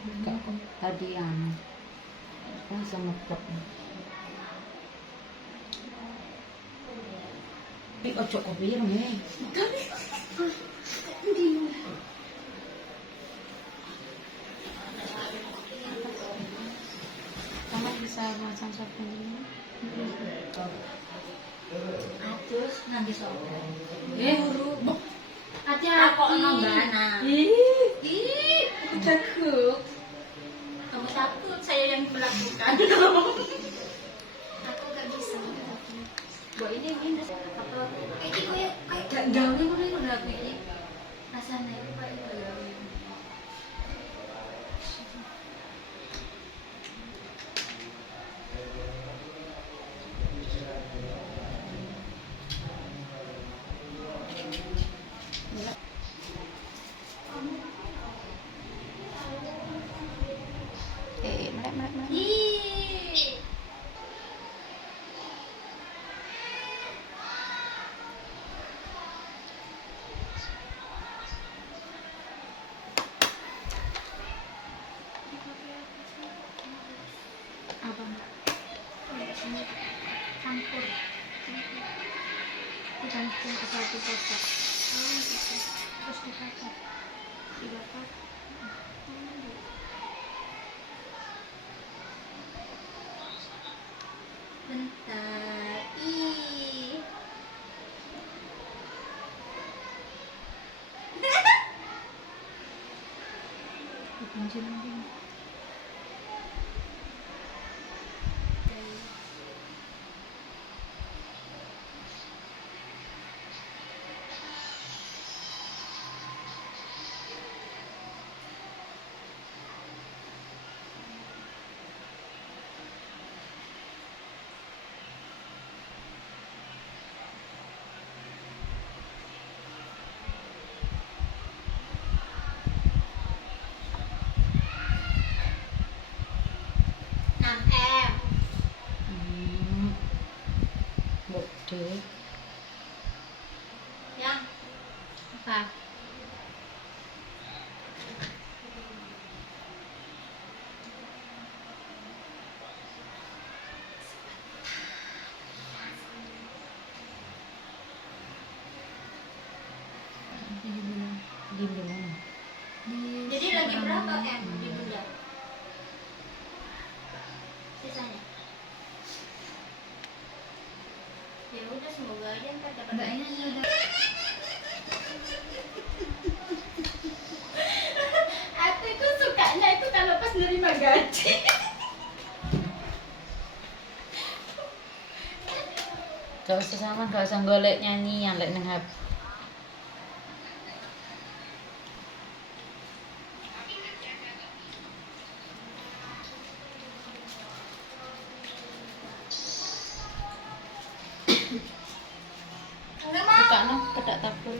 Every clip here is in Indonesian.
Enggak kok tadi yang langsung ngeplok. Ini ojo kopi ya nih. Kamu bisa masang sabun ini? Atus nanti sore. Buru. Hati-hati. Aku nambah. Ih, takut. Kamu takut saya yang melakukan. Aku gak bisa. Buat ini minus apa? Ini kayak gak gawe ngono iku lho aku ini. Rasanya itu kayak gak gawe. Melek. Ih. Apa enggak? Campur. Dicampur ke satu kotak. Oh gitu. Terus dibakar. Dibakar. Bentar. Ih. Kunci mungkin. Bukti. Yang apa? Di mana? Jadi lagi berapa M di bunda? Sisanya? Ya udah semoga aja ntar dapat. Mbaknya sudah. Aku itu sukanya itu kalau pas nerima gaji. Gak usah sama, gak usah golek nyanyian lek nang HP. Enggak mau. Buka no, kedak tabur.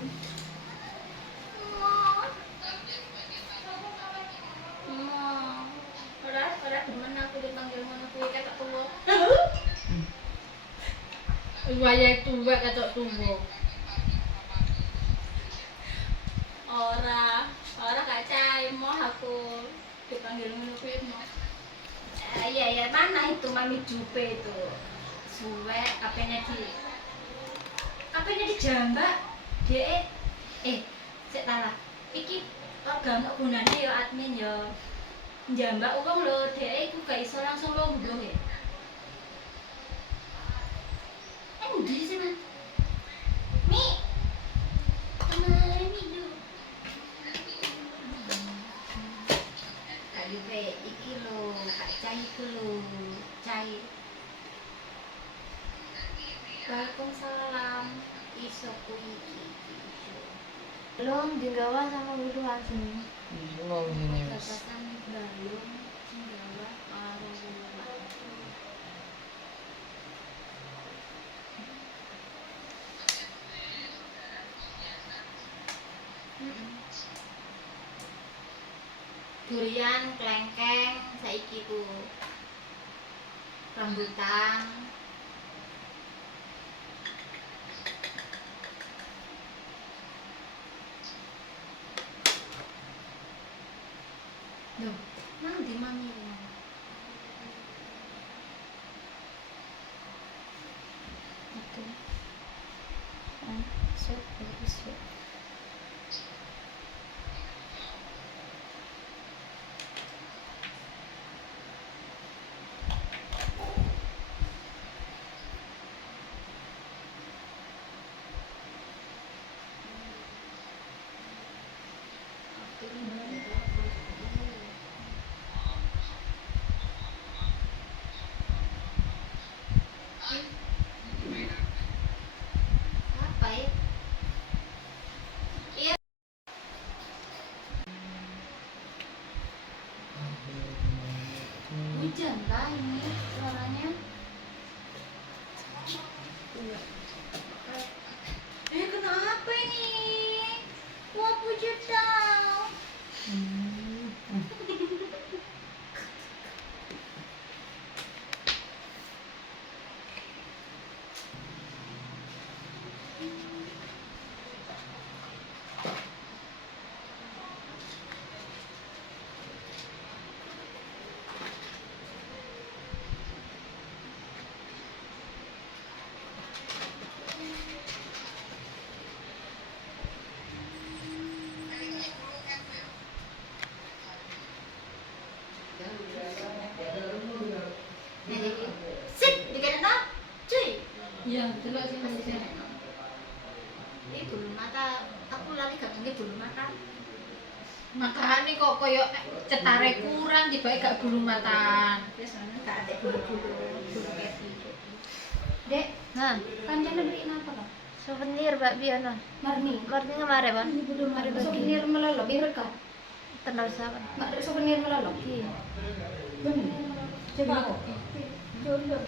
Orang demen aku dipanggil ngono kuwi ketok tuwa. Wayah tuwa ketok tuwa. Ora gak cai moh aku dipanggil ngono kuwi moh. Iya mana itu Mami Jupe itu. Suwe apanya dijambak. Dia sik talah. Iki organ gunane ya admin ya. Njambak wong lho, dhek iku gak iso langsung lomblong ya. Endi sih, Man? Mi. Kemarin itu. Kayu pe iki lho, Kak Cai iku lho. Cai. Waalaikumsalam. Iso kuwi iki. Belum digawa sama guru asli. Mau ini wis. Babasan balung Jawa karo durian, klengkeng, saiki ku rambutan. Loh, nang di mami. Oke. Siap, siap. Apa ya? Iya. Hujan lah ini suaranya. Kenapa ini? Mau pujuk dong. Sip, dikira tak? Cuy. Iya, delok sing bisa. Ini bulu mata, aku lali gak ngerti bulu mata. Makane kok koyo cetare kurang tiba gak bulu mataan. Biasanya gak ada bulu-bulu keti. Dek, Nah, kancane beli apa kok? souvenir Mbak Biana. Marni. Marni kemarin, Bang. Ini belum Mari ada bagi. souvenir melolok, biar kak. Tenang sama. Mak ada souvenir melolok. Iya. Coba aku. Coba.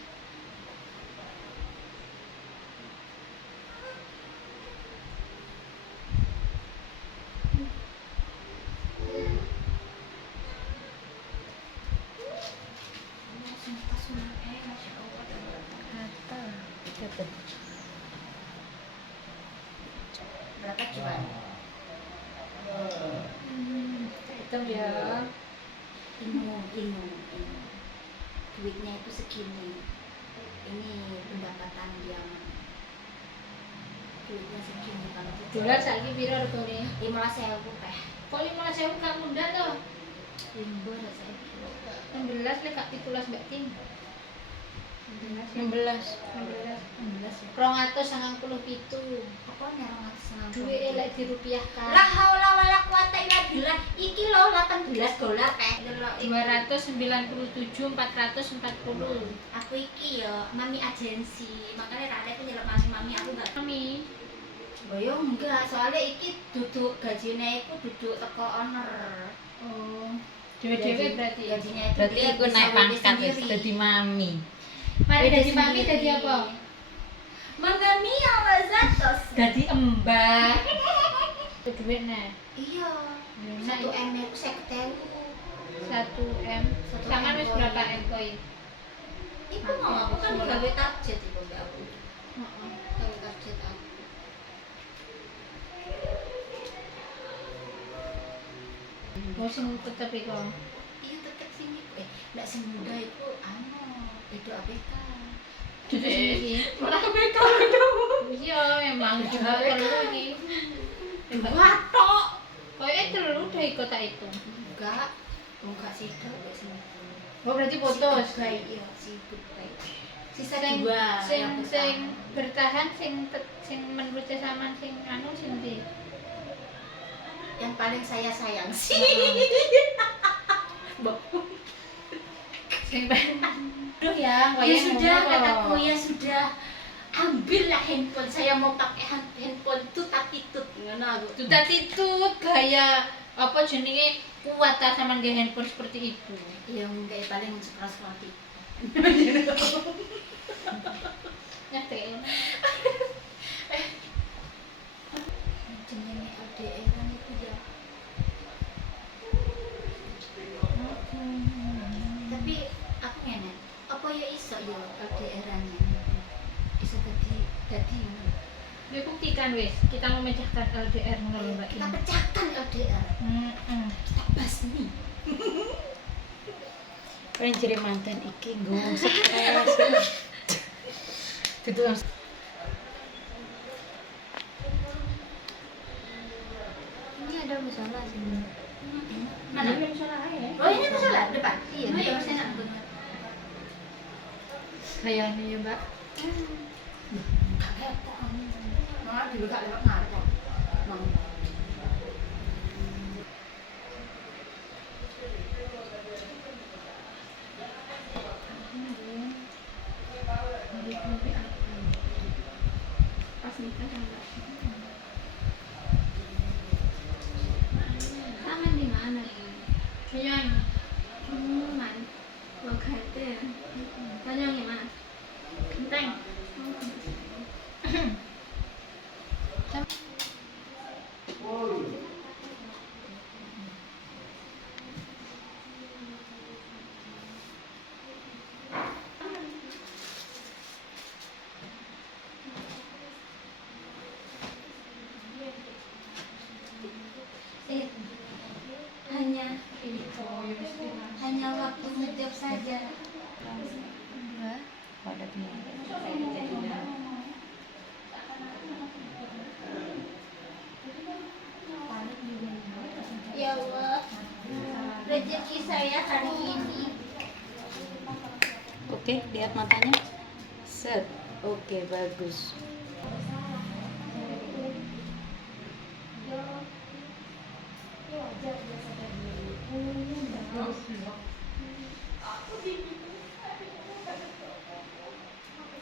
Kata. Coba. Berapa cuan? Hitam ya. Ilmu. Duitnya itu segini. Ini pendapatan yang duitnya segini kalau Dolar saiki piro regane? 15.000 teh. Kok 15.000 gak mudah to? Limbo saya. 16 lek gak 17 Mbak Ting. 16. 16. 297. Pokoknya orang senang. Duit lek dirupiahkan. La haula wala quwata illa billah. Iki lo $18 teh. 297 440. Aku iki ya mami agensi. Makanya tak ada aku nyelep mami aku enggak. Mami, Boyo enggak, soalnya iki duduk gajinya itu duduk teko owner. oh, dewe-dewe berarti. Gajinya itu Berarti dia aku bisa naik urus pangkat wis sendiri. dadi mami. Mari Beda dadi mami sendiri. dadi apa? Mangami ala zatos. Dadi embah. Itu duit nah. Iya. 1 M itu 50.000. 1 M. Sama wis berapa M koin? Iku mau aku kan gawe target iku mbak aku. Heeh. Gawe target aku. Oh sing tetep iku. Iya tetep sini. Ndak semudah itu itu ABK. Dudu sing iki. Malah ABK itu. Iya, memang juga perlu iki. Watok. Koyo telu deh iku tak itu. Enggak sih wis sini. Oh berarti putus. Iya, sibuk baik. Sisa Sing 2 sing bertahan sing menurutnya sama sing anu sing ndi? yang paling saya sayang sih. Sing aduh ya, Ya sudah kataku, ya sudah. Ambillah handphone, saya mau pakai handphone tutut ngono aku. Tutat itu gaya apa jenenge kuat ta sama dia handphone seperti itu. Ya enggak paling scroll TikTok. Nyetel. Jenenge LDR itu ya. Tapi aku ngene, apa ya iso ya LDR-ane? Iso dadi ngono. Wis buktikan wis, kita memecahkan LDR ngono lho Mbak. Kita pecahkan LDR. Heeh. Kita basmi. Pengen jadi mantan iki gue stres. Itu harus Ini ada masalah sih. Mana? Oh ini musola depan. Iya. Oh ya masih enak. Kayaknya ya, Mbak. Malah dibuka lewat ngarep kok. Mau. Pas nikah enggak. Tangan di mana? Kayang. Man. Lo kate. Kayang di mana? Kenteng. Hanya waktu ngejok saja. pada penyanyi. Ya Allah, rezeki saya hari ini. Oke, lihat matanya. Set. Oke, bagus.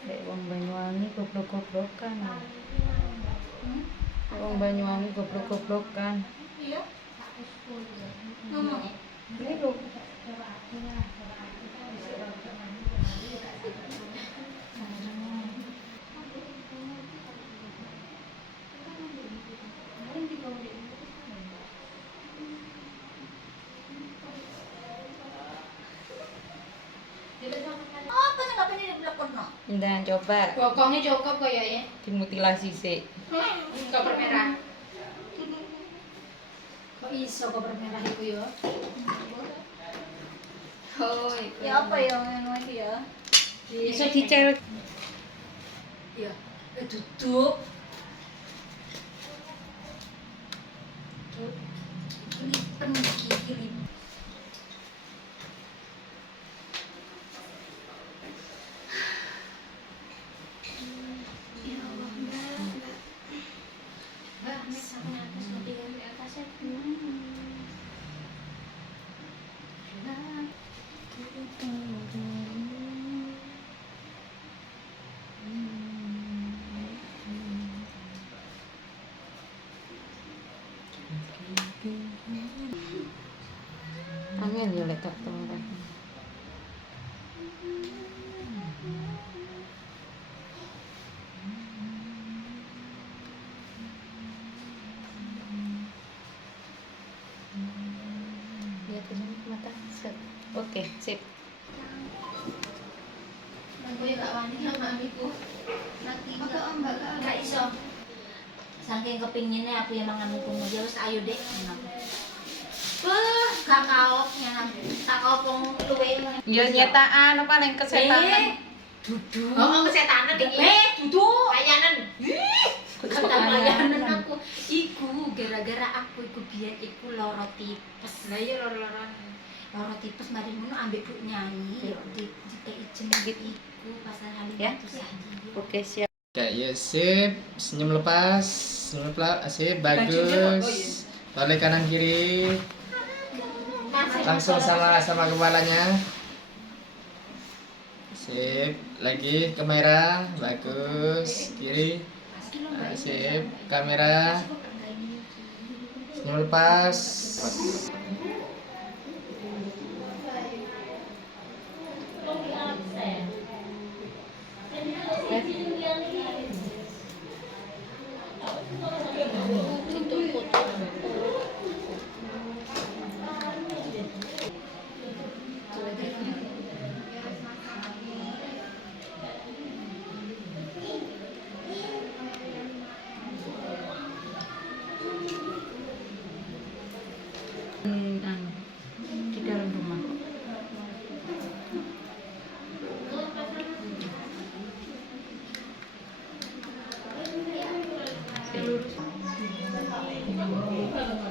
Dek wong Banyuwangi goblok-goblokan. Wong Banyuwangi goblok-goblokan. Iya. Ngomong ya. Belum. Oh, apa sih nggak pengen diblokon no? Indah coba Bokongnya cukup kayaknya. dimutilasi sih. Koper merah. Kok iso koper merah itu ya? Oh, itu. Ya apa ya yang lagi ya? Bisa diceret. Ya, duduk. Ini penggigil. Ya Allah, Mbak. Mbak, ini sampai atas lebih dari atasnya. Angin ya lek tak temen. Lihat ke sini mata. Set. Oke, sip. Aku ya gak wani sama amiku. Nanti Gak iso. Saking kepinginnya aku yang mangan mumpung dia wis ayo dek. Gak kaoknya tak kopong luwe. Ya nyetaan apa paling kesetanan. Duduk. Oh, kesetanan iki. Duduk. Layanan. Kata layanan aku iku gara-gara aku iku biyen iku loro tipes. Lah iya lor-loran. Loro tipes mari ngono ambek Bu Nyai yo dikei jeneng iku pasal Ya. Halimatu Sa'diyah. Oke, siap. Kayak ya sip, senyum lepas, asik, bagus. Balik kanan kiri, langsung sama kepalanya. Sip, lagi kamera, bagus, kiri, sip, kamera, senyum lepas. Iya.